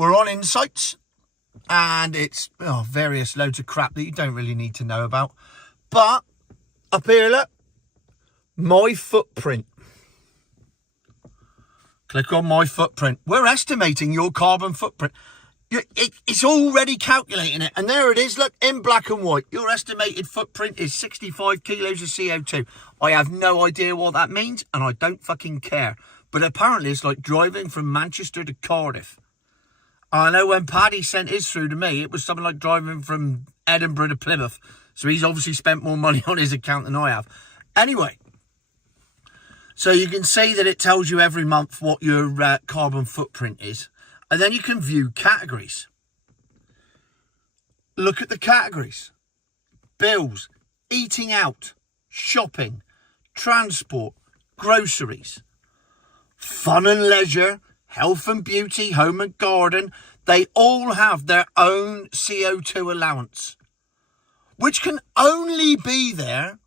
we're on Insights, and it's various loads of crap that you don't really need to know about. But up here, look, my footprint. Click on my footprint. We're estimating your carbon footprint. It's already calculating it. And there it is, look, in black and white. Your estimated footprint is 65 kilos of CO2. I have no idea what that means, and I don't fucking care. But apparently it's like driving from Manchester to Cardiff. I know when Paddy sent his through to me, it was something like driving from Edinburgh to Plymouth. So he's obviously spent more money on his account than I have. Anyway, so you can see that it tells you every month what your carbon footprint is. And then you can view categories. Look at the categories. Bills, eating out, shopping, transport, groceries, fun and leisure, health and beauty, home and garden. They all have their own CO2 allowance, which can only be there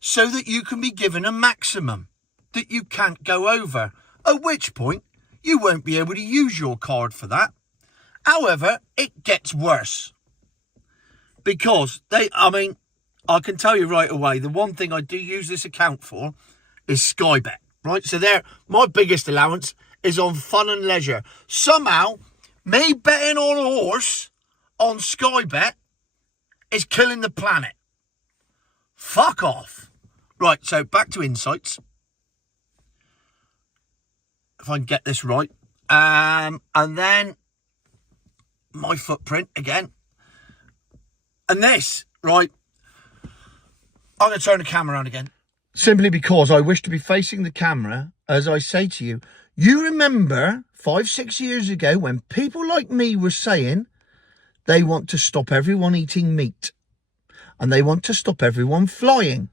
so that you can be given a maximum that you can't go over, at which point you won't be able to use your card for that. However, it gets worse. Because I can tell you right away, the one thing I do use this account for is Sky Bet, right? So there, my biggest allowance is on fun and leisure. Somehow, me betting on a horse on Sky Bet is killing the planet. Fuck off. Right, so back to Insights. If I can get this right. And then my footprint again. And this, right. I'm going to turn the camera on again. Simply because I wish to be facing the camera as I say to you, you remember 5-6 years ago when people like me were saying they want to stop everyone eating meat and they want to stop everyone flying.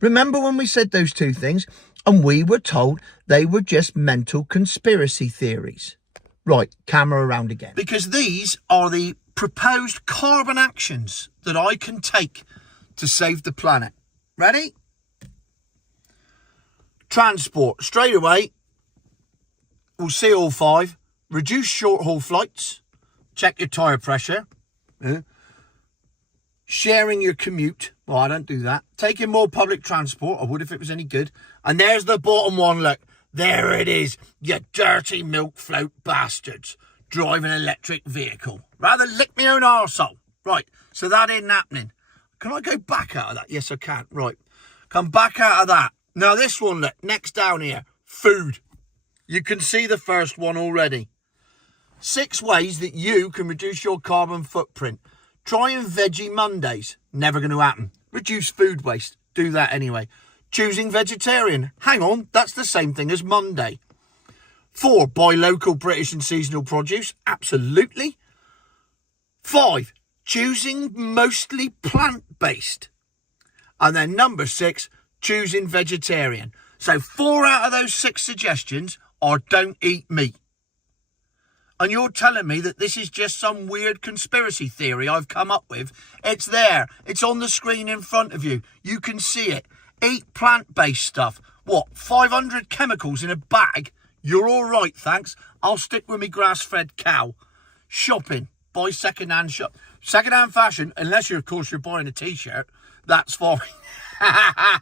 Remember when we said those two things? And we were told they were just mental conspiracy theories. Right, camera around again. Because these are the proposed carbon actions that I can take to save the planet. Ready? Transport. Straight away, we'll see all 5. Reduce short-haul flights. Check your tyre pressure. Sharing your commute. Well, I don't do that. Taking more public transport. I would if it was any good. And there's the bottom one, look. There it is. You dirty milk float bastards. Drive an electric vehicle. Rather lick me own arsehole. Right, so that ain't happening. Can I go back out of that? Yes, I can. Right. Come back out of that. Now this one, look. Next down here. Food. You can see the first one already. 6 ways that you can reduce your carbon footprint. Trying Veggie Mondays. Never going to happen. Reduce food waste. Do that anyway. Choosing vegetarian. Hang on, that's the same thing as Monday. 4, buy local British and seasonal produce. Absolutely. 5, choosing mostly plant-based. And then number 6, choosing vegetarian. So 4 out of those 6 suggestions are don't eat meat. And you're telling me that this is just some weird conspiracy theory I've come up with? It's there. It's on the screen in front of you. You can see it. Eat plant-based stuff. What, 500 chemicals in a bag? You're all right, thanks. I'll stick with me grass-fed cow. Shopping. Buy second-hand shop. Second-hand fashion, unless you're buying a T-shirt, that's fine.